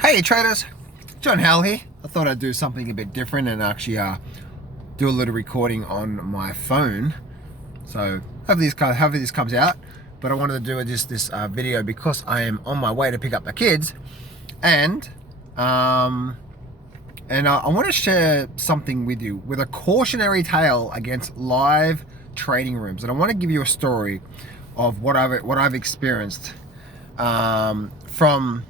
Hey traders, John Howell here. I thought I'd do something a bit different and actually do a little recording on my phone. So hopefully this comes out. But I wanted to do just this video because I am on my way to pick up the kids, and I want to share something with you with a cautionary tale against live trading rooms, and I want to give you a story of what I've experienced from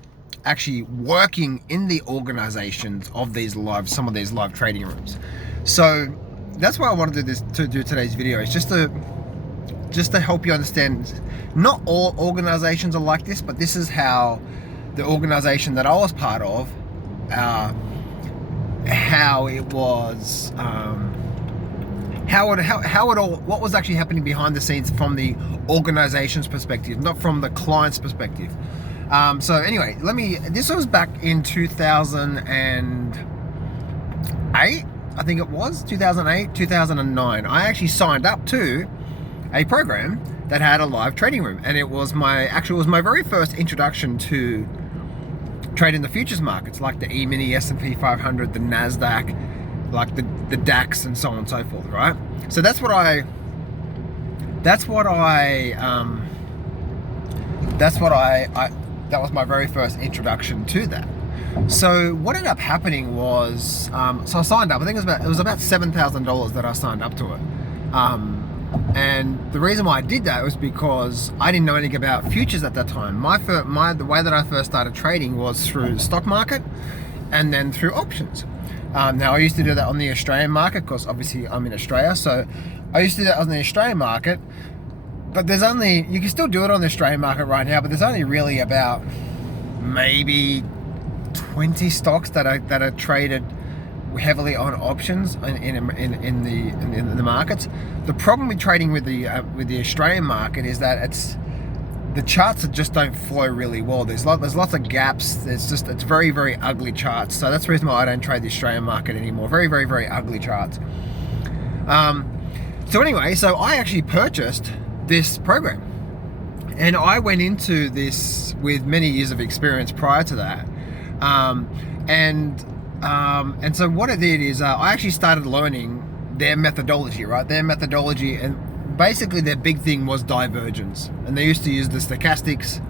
actually working in the organizations of some of these live trading rooms. So that's why I wanted to do today's video. It's just to help you understand. Not all organizations are like this, but this is how the organization that I was part of, how it was, what was actually happening behind the scenes from the organization's perspective, not from the client's perspective. So anyway, this was back in 2008, I think it was 2008, 2009. I actually signed up to a program that had a live trading room, and it was my very first introduction to trading the futures markets, like the E-mini, S&P 500, the Nasdaq, like the DAX, and so on and so forth, right? So that was my very first introduction to that. So what ended up happening was, so I signed up. I think it was about $7,000 that I signed up to it. And the reason why I did that was because I didn't know anything about futures at that time. The way that I first started trading was through the stock market, and then through options. Now I used to do that on the Australian market because obviously I'm in Australia. So I used to do that on the Australian market, but you can still do it on the Australian market right now, but there's only really about maybe 20 stocks that are traded heavily on options in the markets. The problem with trading with the Australian market is that the charts just don't flow really well. There's lots of gaps. It's very, very ugly charts. So that's the reason why I don't trade the Australian market anymore. Very, very, very ugly charts. So anyway, so I actually purchased this program, and I went into this with many years of experience prior to that. And so what I did is I actually started learning their methodology, right? Their methodology, and basically their big thing was divergence. And they used to use the stochastics,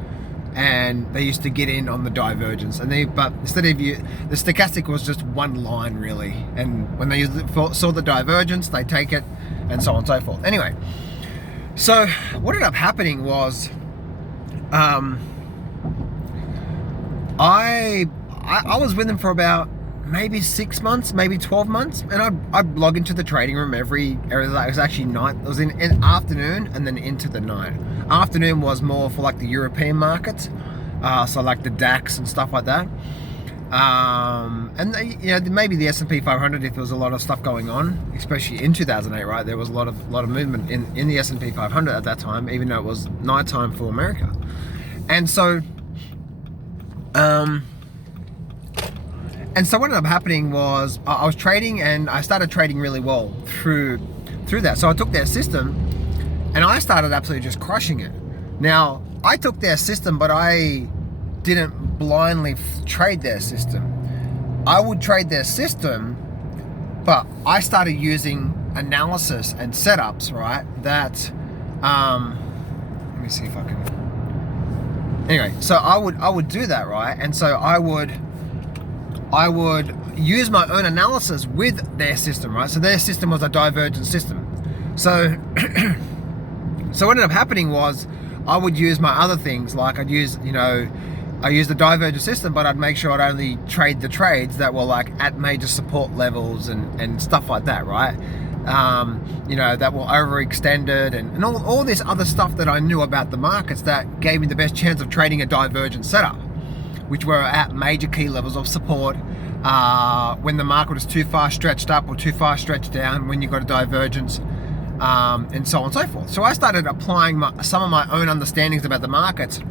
and they used to get in on the divergence. But instead of the stochastic was just one line really. And when they saw the divergence, they take it, and so on and so forth. Anyway, so what ended up happening was, I was with them for about maybe 6 months, maybe 12 months, and I'd log into the trading room it was actually night. It was in afternoon and then into the night. Afternoon was more for like the European markets, so like the DAX and stuff like that. And maybe the S&P 500 if there was a lot of stuff going on, especially in 2008, right? There was a lot of movement in the S&P 500 at that time, even though it was nighttime for America. And so what ended up happening was I was trading, and I started trading really well through that. So I took their system, and I started absolutely just crushing it. Now, I took their system, but I didn't blindly trade their system. I would trade their system, but I started using analysis and setups, right? That, let me see if I can. Anyway, so I would do that, right? And so I would use my own analysis with their system, right? So their system was a divergent system. So what ended up happening was I would use my other things, like I use the divergent system, but I'd make sure I'd only trade the trades that were like at major support levels and stuff like that, right? That were overextended and all this other stuff that I knew about the markets that gave me the best chance of trading a divergent setup, which were at major key levels of support, when the market was too far stretched up or too far stretched down, when you got a divergence, and so on and so forth. So I started applying some of my own understandings about the markets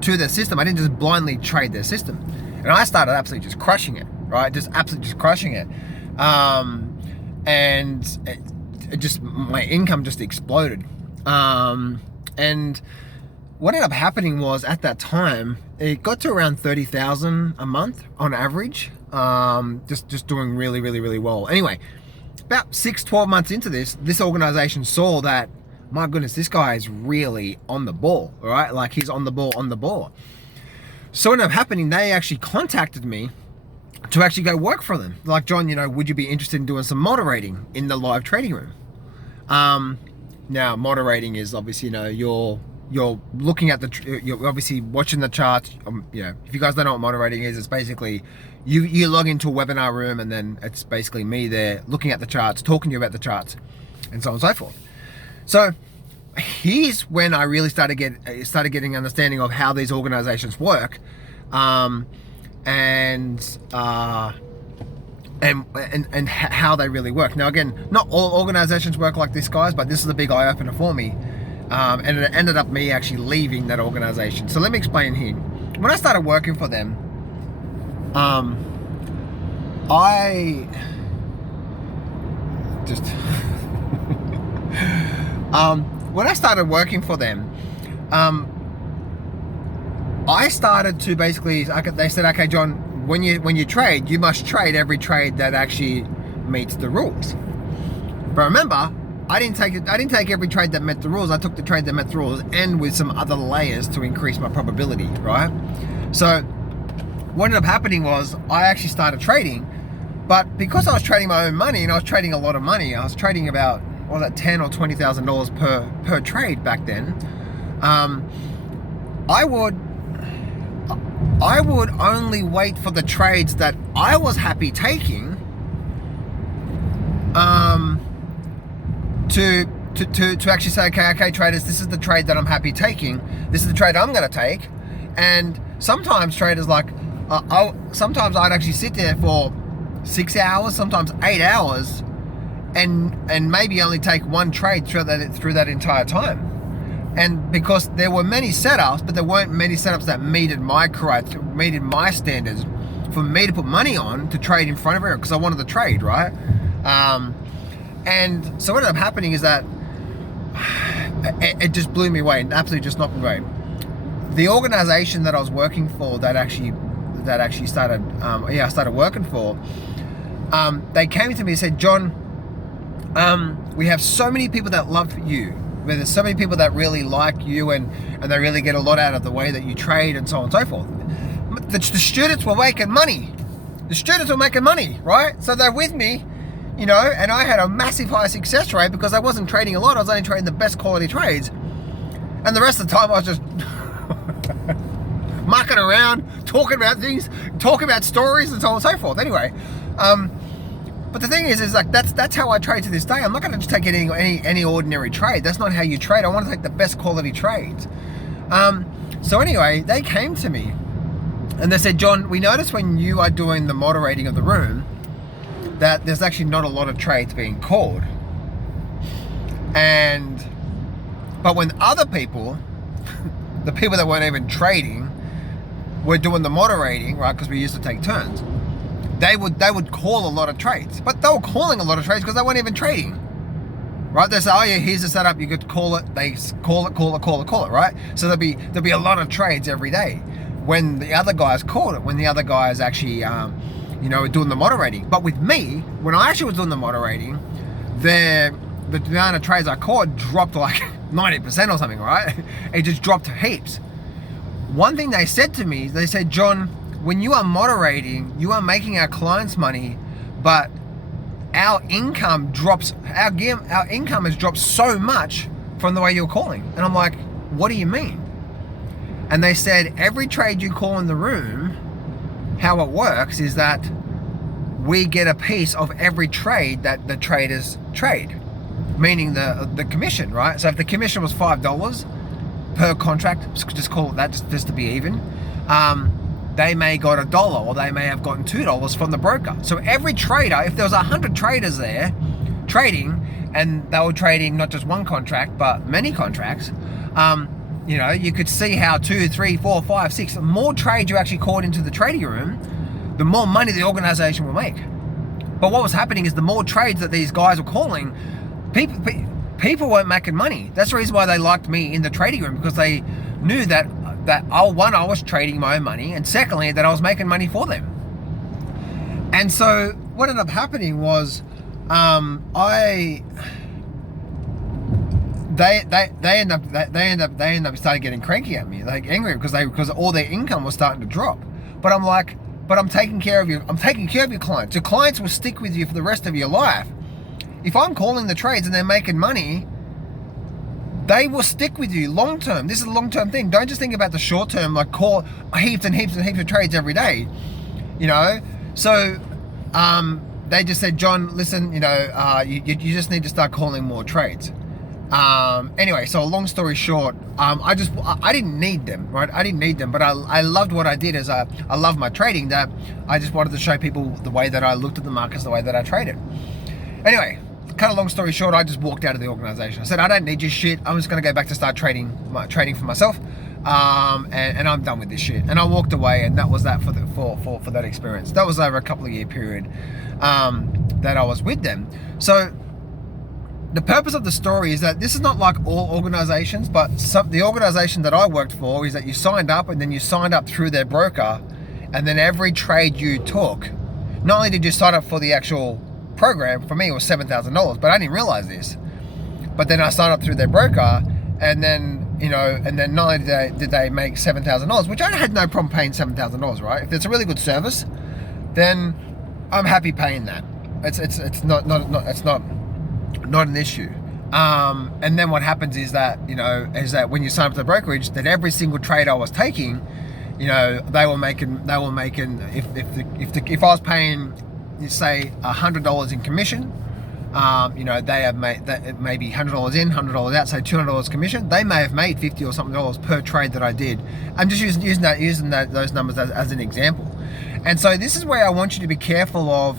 to their system. I didn't just blindly trade their system, and I started absolutely just crushing it, right? Just absolutely just crushing it, and my income just exploded. And what ended up happening was at that time, it got to around 30,000 a month on average. Just doing really, really, really well. Anyway, about 12 months into this organization saw that, my goodness, this guy is really on the ball, right? Like he's on the ball. So what ended up happening, they actually contacted me to actually go work for them. Like, John, would you be interested in doing some moderating in the live trading room? Now, moderating is obviously, you're looking at you're obviously watching the charts. If you guys don't know what moderating is, it's basically you log into a webinar room, and then it's basically me there looking at the charts, talking to you about the charts, and so on and so forth. So here's when I really started getting understanding of how these organizations work, and how they really work. Now, again, not all organizations work like this, guys, but this is a big eye opener for me. And it ended up me actually leaving that organization. So let me explain here. When I started working for them, I just when I started working for them, I started to basically, they said, okay, John, when you trade, you must trade every trade that actually meets the rules. But remember, I didn't take every trade that met the rules. I took the trade that met the rules and with some other layers to increase my probability, right? So what ended up happening was I actually started trading, but because I was trading my own money, and I was trading a lot of money, I was trading about $10,000 or $20,000 per trade back then. I would only wait for the trades that I was happy taking, to actually say, okay, traders, this is the trade that I'm happy taking. This is the trade I'm going to take. And sometimes traders sometimes I'd actually sit there for 6 hours, sometimes 8 hours, and maybe only take one trade through that entire time. And because there were many setups, but there weren't many setups that meted my standards for me to put money on to trade in front of everyone, because I wanted to trade, right? And so what ended up happening is that it just blew me away, and absolutely just knocked me away. The organization that I was working for, that actually started, I started working for, they came to me and said, John, we have so many people that love you. There's so many people that really like you, and they really get a lot out of the way that you trade, and so on and so forth. The students were making money. Right? So they're with me, and I had a massive high success rate because I wasn't trading a lot. I was only trading the best quality trades. And the rest of the time I was just mucking around, talking about things, talking about stories, and so on and so forth. Anyway, but the thing is like that's how I trade to this day. I'm not going to just take any ordinary trade. That's not how you trade. I want to take the best quality trades. So anyway, they came to me and they said, John, we noticed when you are doing the moderating of the room that there's actually not a lot of trades being called. But when other people, the people that weren't even trading, were doing the moderating, right? Because we used to take turns. They would call a lot of trades, but they were calling a lot of trades because they weren't even trading, right? They say, oh yeah, here's the setup, you could call it. They call it, right? So there'll be a lot of trades every day when the other guys called it, when the other guys actually, were doing the moderating. But with me, when I actually was doing the moderating, the amount of trades I caught dropped like 90% or something, right? It just dropped heaps. One thing they said to me, they said, John, when you are moderating, you are making our clients money, but our income has dropped so much from the way you're calling. And I'm like, what do you mean? And they said, every trade you call in the room, how it works is that we get a piece of every trade that the traders trade, meaning the commission, right? So if the commission was $5 per contract, just call it that, just to be even, they may got $1 or they may have gotten $2 from the broker. So every trader, if there was 100 traders there trading, and they were trading not just one contract but many contracts, you could see how 2, 3, 4, 5, 6, the more trades you actually caught into the trading room, the more money the organization will make. But what was happening is the more trades that these guys were calling, people weren't making money. That's the reason why they liked me in the trading room, because they knew that one, I was trading my own money, and secondly, that I was making money for them. And so what ended up happening was, they end up starting getting cranky at me, like angry, because all their income was starting to drop. But I'm like, but I'm taking care of you. I'm taking care of your clients. Your clients will stick with you for the rest of your life. If I'm calling the trades and they're making money, they will stick with you long term. This is a long term thing. Don't just think about the short term, like call heaps and heaps and heaps of trades every day, you know. So they just said, John, listen, you know, you just need to start calling more trades. Anyway, so long story short, I didn't need them, right? I didn't need them, but I loved what I did. As I love my trading, that I just wanted to show people the way that I looked at the markets, the way that I traded. Anyway, cut a long story short, I just walked out of the organization. I said, I don't need your shit. I'm just going to go back to start trading for myself. And I'm done with this shit. And I walked away, and that was that for that experience. That was over a couple of year period, that I was with them. So the purpose of the story is that this is not like all organizations, but the organization that I worked for is that you signed up, and then you signed up through their broker, and then every trade you took, not only did you sign up for the actual program, for me it was $7,000, but I didn't realize this. But then I signed up through their broker, and then, you know, and then not only did they make $7,000, which I had no problem paying $7,000, right? If it's a really good service, then I'm happy paying that. It's not an issue. And then what happens is that, you know, when you sign up to the brokerage, that every single trade I was taking, you know, they were making if I was paying, say, $100 in commission, you know, they have made that maybe $100 in, $100 out, say $200 commission. They may have made $50 or something per trade that I did. I'm just using those numbers as an example. And so this is where I want you to be careful of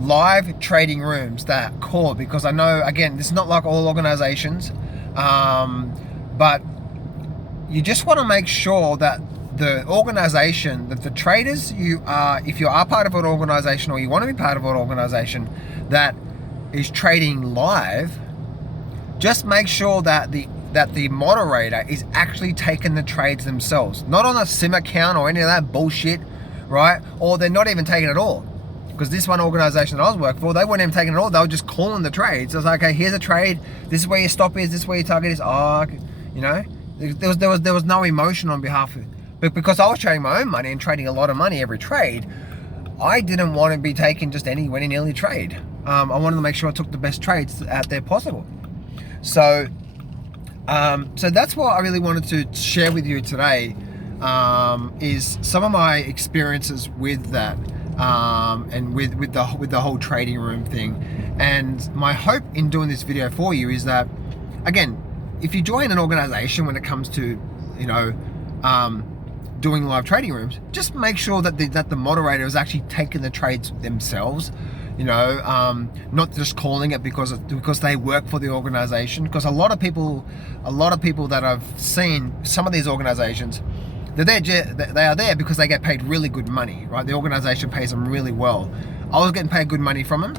live trading rooms that call, because I know, again, this is not like all organizations, but you just want to make sure that the organization, that the traders if you are part of an organization, or you want to be part of an organization that is trading live, just make sure that the moderator is actually taking the trades themselves, not on a sim account or any of that bullshit, right? Or they're not even taking it all. Because this one organization that I was working for, they weren't even taking it all. They were just calling the trades. I was like, okay, here's a trade. This is where your stop is. This is where your target is. Oh, you know, there was no emotion on behalf of it. But because I was trading my own money and trading a lot of money every trade, I didn't want to be taking just any willy-nilly trade. I wanted to make sure I took the best trades out there possible. So that's what I really wanted to share with you today, is some of my experiences with that. And with the whole trading room thing. And my hope in doing this video for you is that, again, if you join an organization when it comes to, you know, doing live trading rooms, just make sure that the moderator is actually taking the trades themselves, you know, not just calling it because they work for the organization. Because a lot of people that I've seen, some of these organizations, they are there because they get paid really good money, right? The organization pays them really well. I was getting paid good money from them,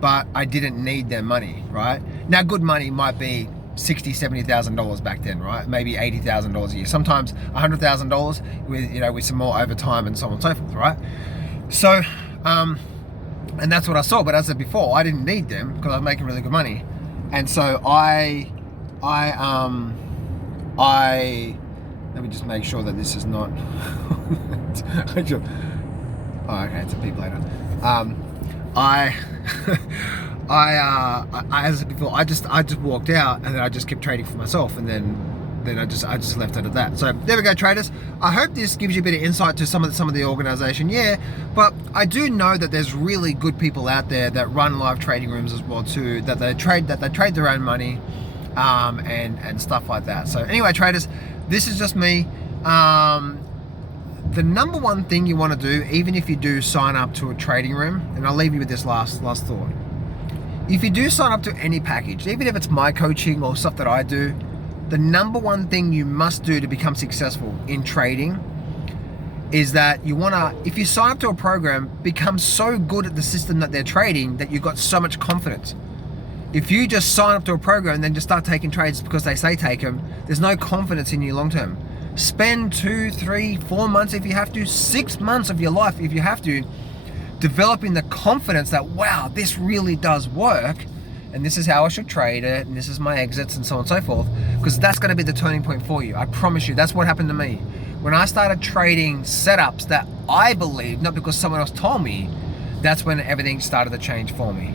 but I didn't need their money, right? Now, good money might be $60,000, $70,000 back then, right? Maybe $80,000 a year. Sometimes $100,000 with some more overtime and so on and so forth, right? So, and that's what I saw. But as I said before, I didn't need them because I was making really good money, and so I let me just make sure that this is not. Oh, okay, it's a beep later. As I said before, I just walked out, and then I just kept trading for myself, and then I just left it at that. So there we go, traders. I hope this gives you a bit of insight to some of the organization. Yeah, but I do know that there's really good people out there that run live trading rooms as well too. That they trade their own money, and stuff like that. So anyway, traders, this is just me. The number one thing you want to do, even if you do sign up to a trading room, and I'll leave you with this last thought. If you do sign up to any package, even if it's my coaching or stuff that I do, the number one thing you must do to become successful in trading is that if you sign up to a program, become so good at the system that they're trading that you've got so much confidence. If you just sign up to a program and then just start taking trades because they say take them, there's no confidence in you long term. Spend 2, 3, 4 months if you have to, 6 months of your life if you have to, developing the confidence that, wow, this really does work, and this is how I should trade it, and this is my exits, and so on and so forth, because that's going to be the turning point for you. I promise you, that's what happened to me. When I started trading setups that I believed, not because someone else told me, that's when everything started to change for me.